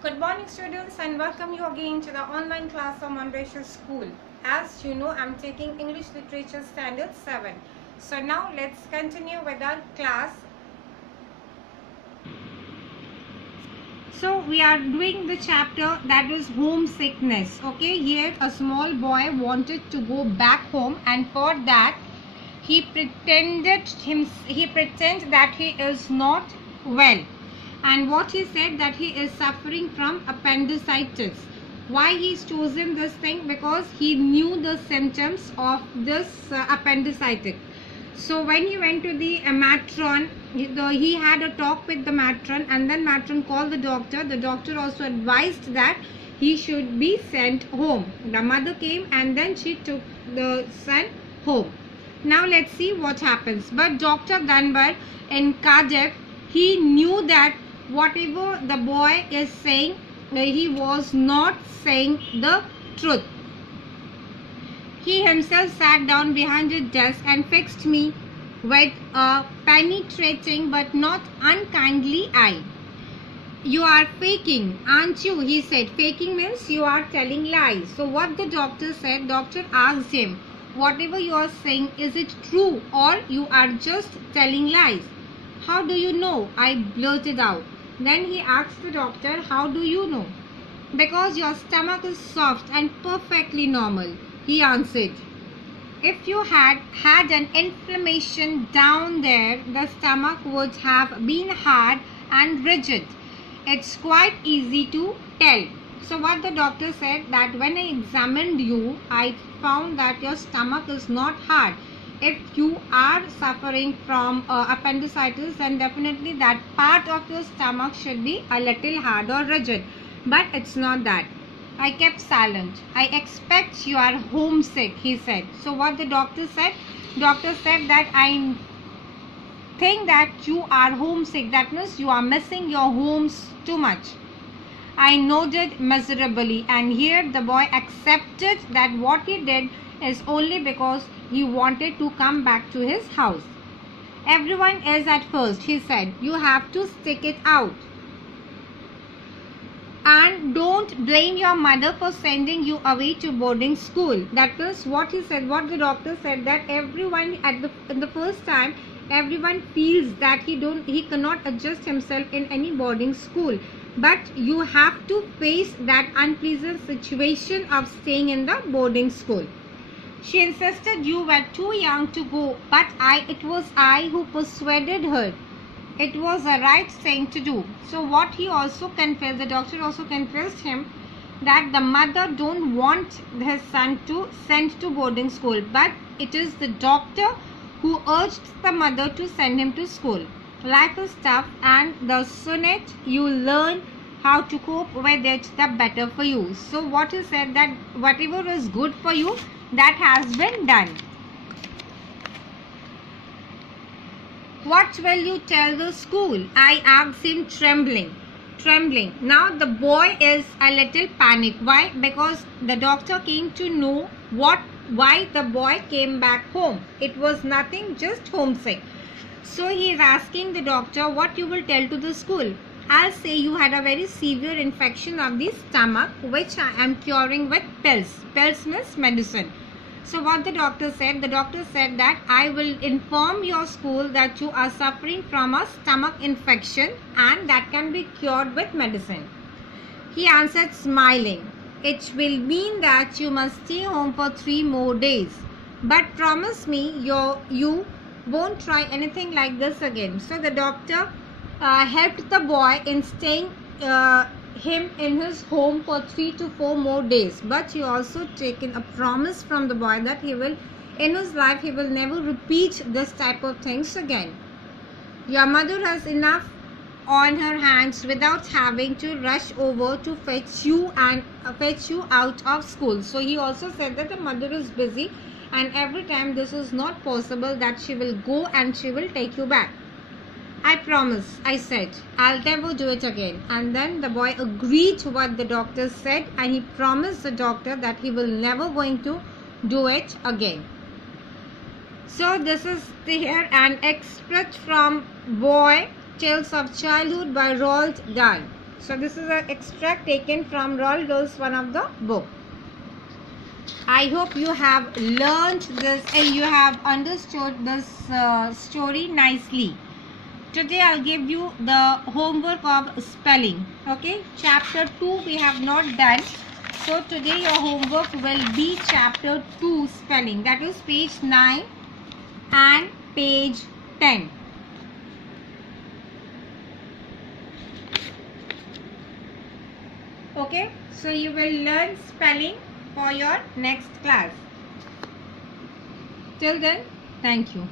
Good morning students, and welcome you again to the online class of Monbretia School. As you know, I'm taking English Literature Standard 7. So now let's continue with our class. So we are doing the chapter that is homesickness. Okay, here a small boy wanted to go back home, and for that he pretends that he is not well. And what he said, that he is suffering from appendicitis. Why he's chosen this thing? Because he knew the symptoms of this appendicitis. So when he went to the matron, he had a talk with the matron, and then matron called the doctor. The doctor also advised that he should be sent home. The mother came and then she took the son home. Now let's see what happens. But Dr. Dunbar in Cardiff, he knew that whatever the boy is saying, he was not saying the truth. He himself sat down behind his desk and fixed me with a penetrating but not unkindly eye. "You are faking, aren't you?" he said. Faking means you are telling lies. So what the doctor said, doctor asked him, "Whatever you are saying, is it true or you are just telling lies?" "How do you know?" I blurted out. Then he asked the doctor, "How do you know?" "Because your stomach is soft and perfectly normal," he answered. "If you had had an inflammation down there, the stomach would have been hard and rigid. It's quite easy to tell." So what the doctor said, that when I examined you, I found that your stomach is not hard. If you are suffering from appendicitis, then definitely that part of your stomach should be a little hard or rigid. But it's not that. I kept silent. "I expect you are homesick," he said. So what the doctor said? Doctor said that I think that you are homesick. That means you are missing your homes too much. I nodded miserably, and here the boy accepted that what he did is only because he wanted to come back to his house. "Everyone is at first," he said. "You have to stick it out. And don't blame your mother for sending you away to boarding school." That is what he said, what the doctor said, that everyone in the first time, everyone feels that he cannot adjust himself in any boarding school. But you have to face that unpleasant situation of staying in the boarding school. She insisted you were too young to go, but it was I who persuaded her. It was the right thing to do. So what he also confessed, the doctor also confessed him, that the mother don't want his son to send to boarding school, but it is the doctor who urged the mother to send him to school. Life is tough, and the sooner you learn how to cope with it, the better for you. So what he said, that whatever is good for you, that has been done. "What will you tell the school?" I asked him, trembling. Now the boy is a little panicked. Why? Because the doctor came to know why the boy came back home. It was nothing, just homesick. So he is asking the doctor, "What you will tell to the school?" "I'll say you had a very severe infection of the stomach, which I am curing with pills." Pills means medicine. So what the doctor said? The doctor said that I will inform your school that you are suffering from a stomach infection and that can be cured with medicine. He answered, smiling, "It will mean that you must stay home for 3 more days. But promise me you won't try anything like this again." So the doctor helped the boy in staying him in his home for 3 to 4 more days. But he also taken a promise from the boy that he will, in his life, he will never repeat this type of things again. "Your mother has enough on her hands without having to rush over to fetch you out of school." So he also said that the mother is busy, and every time this is not possible, that she will go and she will take you back. "I promise," I said. "I'll never do it again." And then the boy agreed to what the doctor said, and he promised the doctor that he will never going to do it again. So this is here an extract from Boy Tales of Childhood by Roald Dahl. So this is an extract taken from Roald Dahl's one of the book. I hope you have learned this and you have understood this story nicely. Today I'll give you the homework of spelling. Okay, chapter 2 we have not done. So today your homework will be chapter 2 spelling. That is page 9 and page 10. Okay, so you will learn spelling for your next class. Till then, thank you.